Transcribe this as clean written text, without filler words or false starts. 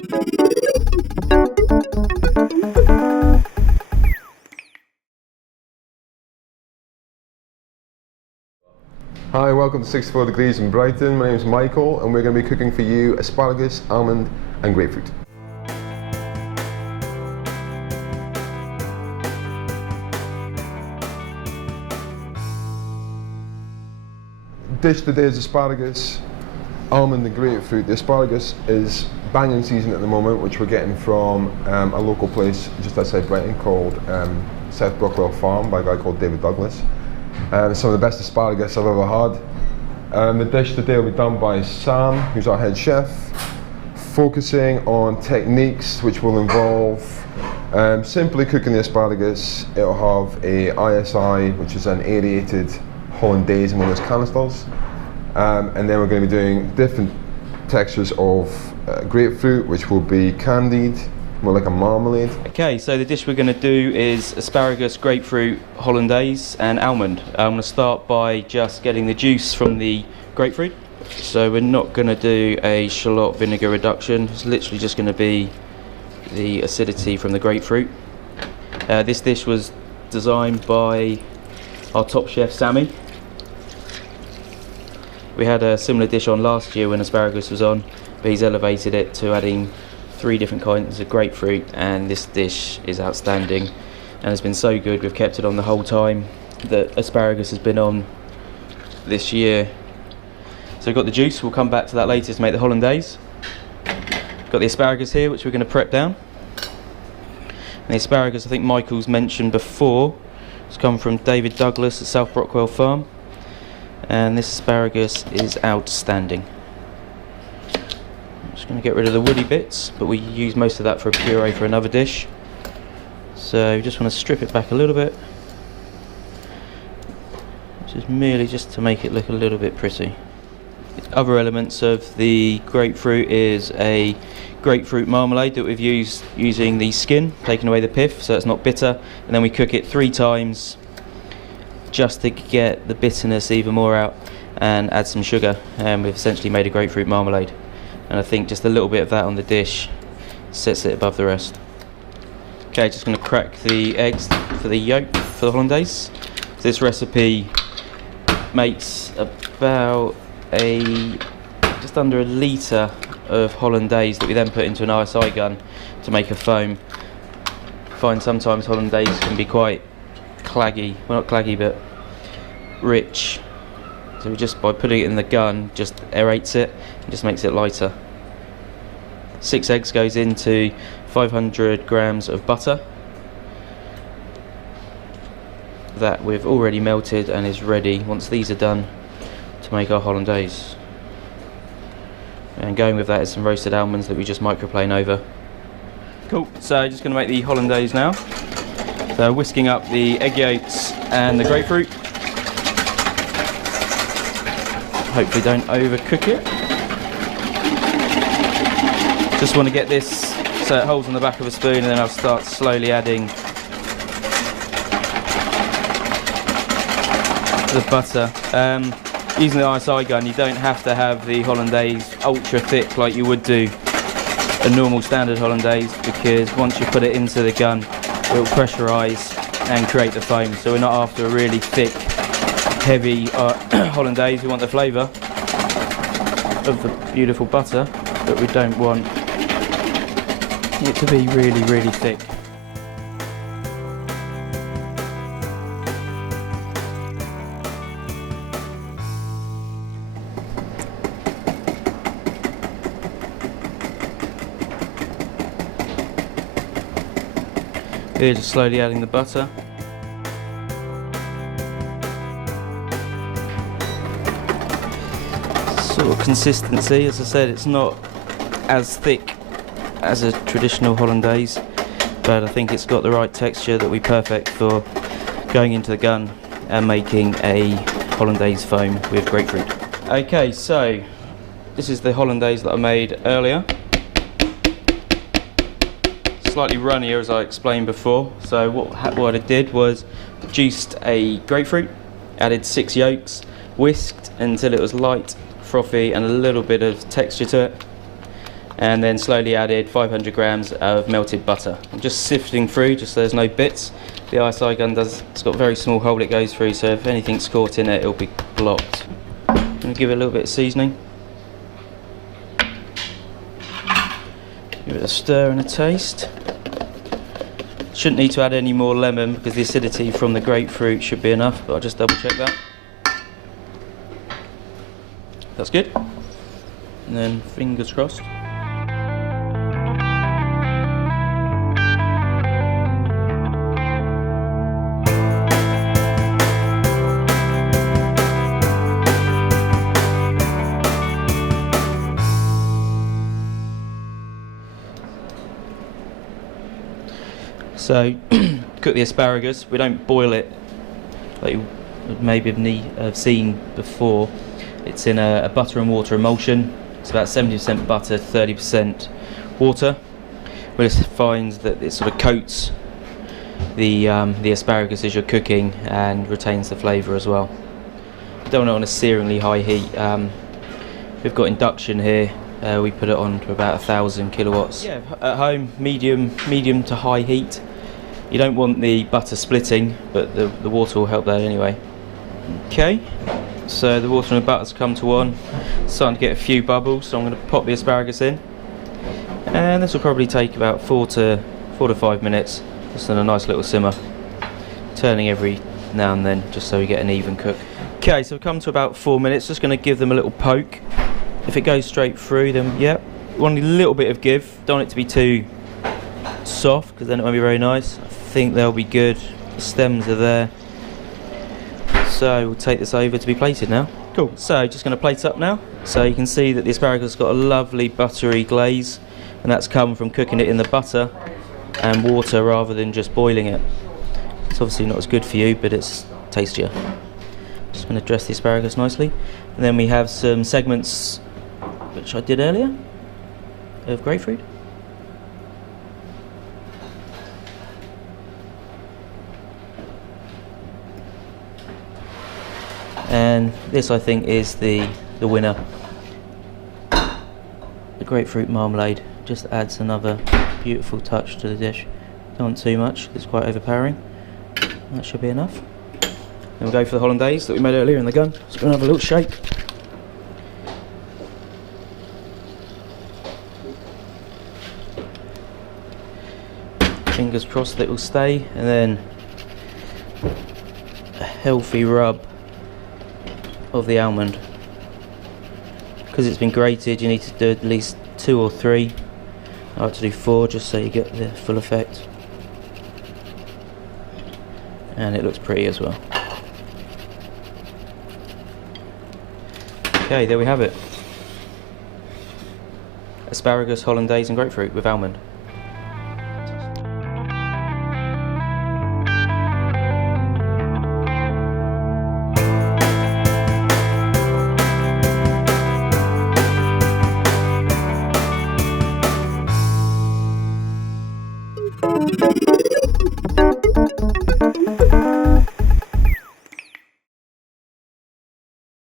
Hi, welcome to 64 Degrees in Brighton. My name is Michael and we're going to be cooking for you asparagus, almond and grapefruit. Dish today is asparagus, almond and grapefruit. The asparagus is banging season at the moment, which we're getting from a local place just outside Brighton called South Brockwells Farm by a guy called David Douglas. Some of the best asparagus I've ever had. The dish today will be done by Sam, who's our head chef, focusing on techniques which will involve simply cooking the asparagus. It'll have a ISI, which is an aerated Hollandaise in one of those canisters, and then we're going to be doing different textures of grapefruit, which will be candied, more like a marmalade. Okay, so the dish we're going to do is asparagus, grapefruit, hollandaise and almond. I'm going to start by just getting the juice from the grapefruit. So we're not going to do a shallot vinegar reduction, it's literally just going to be the acidity from the grapefruit. This dish was designed by our top chef Sammy. We had a similar dish on last year when asparagus was on, but he's elevated it to adding 3 different kinds of grapefruit, and this dish is outstanding and has been so good we've kept it on the whole time that asparagus has been on this year. So we've got the juice, we'll come back to that later to make the hollandaise. Got the asparagus here which we're going to prep down. And the asparagus, I think Michael's mentioned before, it's come from David Douglas at South Brockwells Farm, and this asparagus is outstanding. Just going to get rid of the woody bits, but we use most of that for a puree for another dish. So just want to strip it back a little bit. This is merely just to make it look a little bit pretty. The other elements of the grapefruit is a grapefruit marmalade that we've used using the skin, taking away the pith so it's not bitter, and then we cook it 3 times just to get the bitterness even more out and add some sugar, and we've essentially made a grapefruit marmalade. And I think just a little bit of that on the dish sets it above the rest. Okay, just going to crack the eggs for the yolk for the hollandaise. This recipe makes about just under a litre of hollandaise that we then put into an ISI gun to make a foam. I find sometimes hollandaise can be quite claggy, well not claggy but rich. So just by putting it in the gun, just aerates it and just makes it lighter. 6 eggs goes into 500 grams of butter that we've already melted and is ready once these are done to make our hollandaise. And going with that is some roasted almonds that we just microplane over. Cool, so just going to make the hollandaise now. So whisking up the egg yolks and the grapefruit. Hopefully don't overcook it. Just want to get this so it holds on the back of a spoon, and then I'll start slowly adding the butter. Using the ISI gun, you don't have to have the hollandaise ultra thick like you would do a normal standard hollandaise, because once you put it into the gun it will pressurise and create the foam. So we're not after a really thick, heavy hollandaise. We want the flavour of the beautiful butter, but we don't want it to be really, really thick. Here, just slowly adding the butter. Sort of consistency, as I said, it's not as thick as a traditional hollandaise, but I think it's got the right texture that will be perfect for going into the gun and making a hollandaise foam with grapefruit. Okay, so this is the hollandaise that I made earlier. Slightly runnier, as I explained before. So what I did was juiced a grapefruit, added 6 yolks, whisked until it was light, frothy and a little bit of texture to it, and then slowly added 500 grams of melted butter. I'm just sifting through just so there's no bits. The ISI gun it's got a very small hole it goes through, so if anything's caught in it, it'll be blocked. I'm going to give it a little bit of seasoning. Give it a stir and a taste. Shouldn't need to add any more lemon because the acidity from the grapefruit should be enough, but I'll just double check that. That's good. And then fingers crossed. So, cook the asparagus. We don't boil it like you would maybe have seen before. It's in a butter and water emulsion. It's about 70% butter, 30% water. We'll just find that it sort of coats the asparagus as you're cooking and retains the flavour as well. Don't want it on a searingly high heat. We've got induction here. We put it on to about 1,000 kilowatts. Yeah, at home, medium to high heat. You don't want the butter splitting, but the water will help that anyway. Okay, so the water and the butter's come to one. Starting to get a few bubbles, so I'm going to pop the asparagus in. And this will probably take about 4 to 5 minutes, just on a nice little simmer. Turning every now and then, just so we get an even cook. Okay, so we've come to about 4 minutes, just going to give them a little poke. If it goes straight through, then yep. Want a little bit of give, don't want it to be too soft, because then it won't be very nice. I think they'll be good. The stems are there. So we'll take this over to be plated now. Cool, so just going to plate up now. So you can see that the asparagus has got a lovely buttery glaze, and that's come from cooking it in the butter and water rather than just boiling it. It's obviously not as good for you, but it's tastier. Just going to dress the asparagus nicely. And then we have some segments, which I did earlier, of grapefruit. And this, I think, is the winner. The grapefruit marmalade just adds another beautiful touch to the dish. Don't want too much, it's quite overpowering. That should be enough. Then we'll go for the hollandaise that we made earlier in the gun. Just going to have a little shake. Fingers crossed that it will stay, and then a healthy rub of the almond. Because it's been grated, you need to do at least 2 or 3. I like to do 4 just so you get the full effect. And it looks pretty as well. Okay, there we have it. Asparagus, hollandaise and grapefruit with almond.